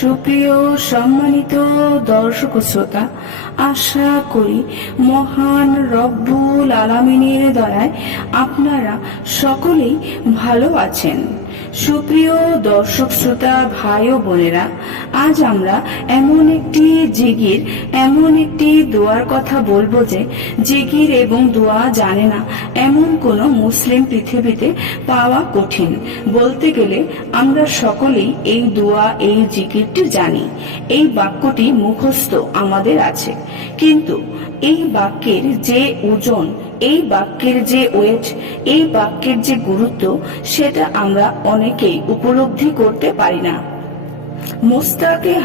সুপ্রিয় সম্মানিত দর্শক শ্রোতা, আশা করি মহান রব্বুল আলামিনের দয়ায় আপনারা সকলেই ভালো আছেন। সুপ্রিয় দর্শক, শ্রোতা, ভাই ও বোনেরা, আজ আমরা এমন একটি জিগির, এমন একটি দোয়ার কথা বলব যে জিগির এবং দোয়া জানে না এমন কোনো মুসলিম পৃথিবীতে পাওয়া কঠিন। বলতে গেলে আমরা সকলেই এই দোয়া, এই জিকিরটি জানি, এই বাক্যটি মুখস্থ আমাদের আছে। কিন্তু এই বাক্যের যে ওজন, এই বাক্যের যে ওয়েট এই বাক্যের যে গুরুত্ব, সেটা আমরা অনেকেই উপলব্ধি করতে পারি না।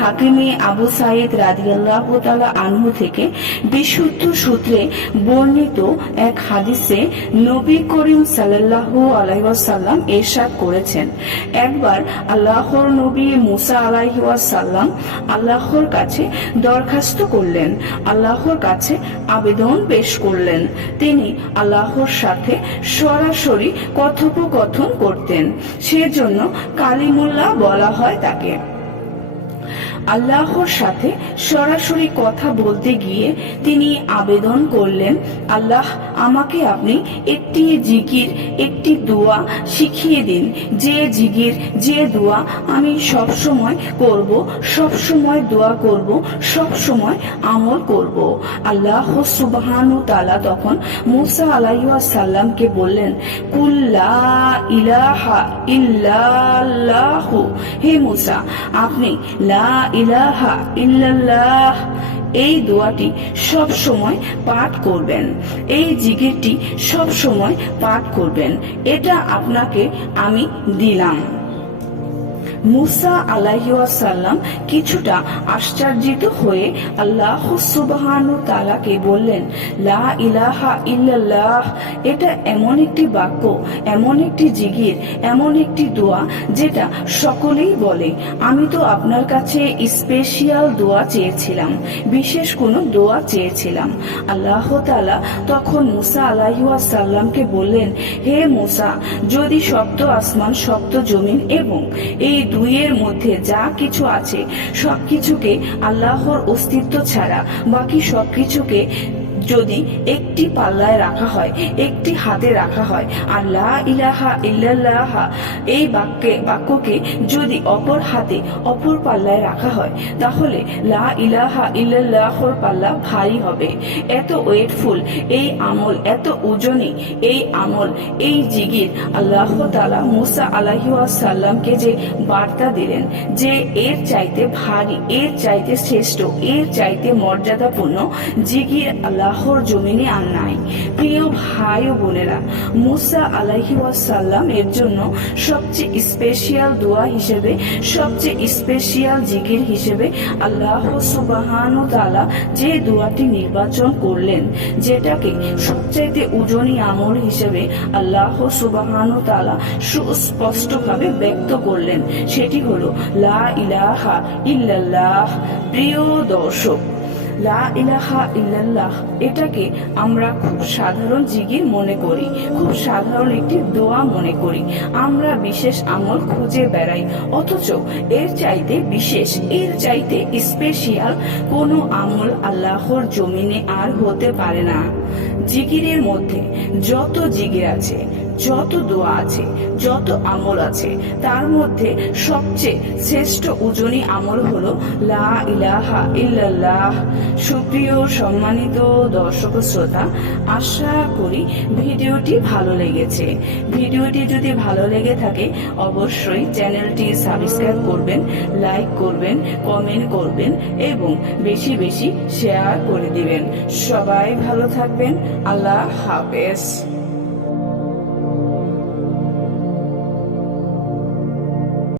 হাকিমে আবু সাইদ তাআলা আনহু থেকে বিশুদ্ধ সূত্রে বর্ণিত এক হাদিসে নবী করিম সাল্লাল্লাহু আলাইহি ওয়াসাল্লাম ইরশাদ করেছেন। একবার আল্লাহর নবী মুসা আল্লাহর কাছে দরখাস্ত করলেন, আল্লাহর কাছে আবেদন পেশ করলেন। তিনি আল্লাহর সাথে সরাসরি কথোপকথন করতেন। সেজন্য কালিমুল্লাহ বলা হয় তাকে। আল্লাহর সাথে সরাসরি কথা বলতে গিয়ে তিনি আবেদন করলেন, আল্লাহ, আমাকে আপনি একটি জিকির, একটি দোয়া শিখিয়ে দিন। যে জিকির, যে দোয়া আমি সব সময় করব সব সময় দোয়া করব সব সময় আমল করব। আল্লাহ সুবহানু তাআলা তখন মুসা আলাইহি সাল্লামকে বললেন কুল্লা ইলাহা ইল্লাল্লাহু। হে মুসা, আপনি লা ইলাহা ইল্লাল্লাহ। এই দোয়াটি সব সময় পাঠ করবেন। এই জিকিরটি সব সময় পাঠ করবেন। এটা আপনাকে আমি দিলাম। মুসা আলাইসাল্লাম কিছুটা আশ্চর্যিত হয়ে আল্লাহ সুবহানু তালাকে বললেন, লা ইলাহা ইল্লাল্লাহ। এটা এমন একটি বাক্য, এমন একটি জিগির এমন একটি দোয়া যেটা সকলেই বলে। আমি তো আপনার কাছে স্পেশিয়াল দোয়া চেয়েছিলাম, বিশেষ কোনো দোয়া চেয়েছিলাম। আল্লাহ তালা তখন মুসা আলাইসাল্লামকে বললেন, হে মুসা, যদি সপ্ত আসমান সপ্ত জমিন এবং এই দুইয়ের মধ্যে যা কিছু আছে সবকিছুকে আল্লাহর অস্তিত্ব ছাড়া বাকি সবকিছুকে যদি একটি পাল্লায় রাখা হয়, একটি হাতে রাখা হয় আর লা ইলাহা ইল্লাল্লাহ, এই বাক্যে, বাক্যকে যদি অপর হাতে অপর পাল্লায় রাখা হয়, তাহলে লা ইলাহা ইল্লাল্লাহর পাল্লা ভারী হবে। এত ওয়েটফুল, এই আমল, এত ওজনে, এই আমল, এই জিগির আল্লাহ তালা মুসা আলাহি সাল্লামকে যে বার্তা দিলেন যে এর চাইতে ভারী, এর চাইতে শ্রেষ্ঠ, এর চাইতে মর্যাদাপূর্ণ জিগির আল্লাহ আল্লাহর জমিনে আর নাই। প্রিয় ভাই ও বোনেরা, মুসা আলাহি সাল্লাম এর জন্য সবচেয়ে স্পেশিয়াল দোয়া হিসেবে, সবচেয়ে স্পেশিয়াল জিকির হিসেবে আল্লাহ সুবাহান তালা যে দোয়াটি নির্বাচন করলেন, যেটাকে সবচাইতে ওজনী আমল হিসেবে আল্লাহ সুবাহান তালা সুস্পষ্টভাবে ব্যক্ত করলেন। সেটি হলো, লা ইলাহা ইল্লাল্লাহ। প্রিয় দর্শক লা ইলাহা ইল্লাল্লাহ। এটাকে আমরা খুব সাধারণ জিগির মনে করি, খুব সাধারণ একটি দোয়া মনে করি। আমরা বিশেষ আমল খুঁজে বেড়াই, অথচ এর চাইতে বিশেষ, এর চাইতে স্পেশিয়াল কোনো আমল আল্লাহর জমিনে আর হতে পারে না। জিগিরের মধ্যে যত জিগির আছে, যত দোয়া আছে, যত আমল আছে, তার মধ্যে সবচেয়ে শ্রেষ্ঠ উজনি আমল হলো লা ইলাহা ইল্লাল্লাহ। সুপ্রিয় সম্মানিত দর্শক শ্রোতা, আশা করি ভিডিওটি ভালো লেগেছে। ভিডিওটি যদি ভালো লেগে থাকে, অবশ্যই চ্যানেলটি সাবস্ক্রাইব করবেন, লাইক করবেন, কমেন্ট করবেন এবং বেশি বেশি শেয়ার করে দিবেন। সবাই ভালো থাকবেন। আল্লাহ হাফেজ।